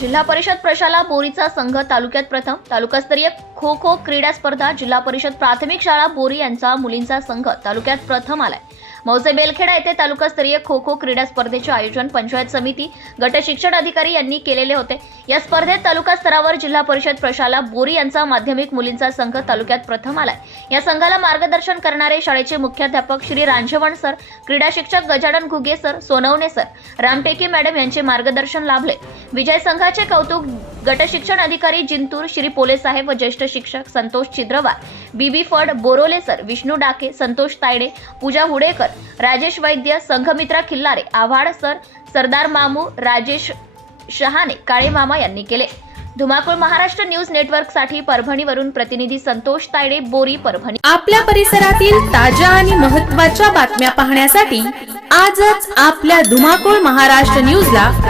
जिल्हा परिषद प्रशाला बोरीचा संघ तालुक्यात प्रथम. तालुकास्तरीय खो खो क्रीडा स्पर्धा जिल्हा परिषद प्राथमिक शाळा बोरी यांचा मुलींचा संघ तालुक्यात प्रथम आलाय. मौजे बेलखेडा येथे तालुकास्तरीय खो खो क्रीडा स्पर्धेचे आयोजन पंचायत समिती गट शिक्षण अधिकारी यांनी केलेले होते. या स्पर्धेत तालुका स्तरावर जिल्हा परिषद प्रशाला बोरी यांचा माध्यमिक मुलींचा संघ तालुक्यात प्रथम आलाय. या संघाला मार्गदर्शन करणारे शाळेचे मुख्याध्यापक श्री रांझवण सर क्रीडा शिक्षक Gajanan Ghuge sir Sonawane sir Rampeki madam यांचे मार्गदर्शन लाभले. विजय संघाचे कौतुक गट शिक्षण अधिकारी जिंतूर श्री पोले साहेब व ज्येष्ठ शिक्षक Santosh Chhidrawar B B Phad Borole sir Vishnu Dake Santosh Tayade Pooja Hudekar Rajesh Vaidya Sanghamitra Khillare Awhad sir Sardar मामू राजेश शहाणे काळे मामा यांनी केले. धुमाकूळ महाराष्ट्र न्यूज नेटवर्कसाठी परभणीवरून प्रतिनिधी संतोष तायडे बोरी परभणी. आपल्या परिसरातील ताज्या आणि महत्त्वाच्या बातम्या पाहण्यासाठी आजच आपल्या धुमाकूळ महाराष्ट्र न्यूजला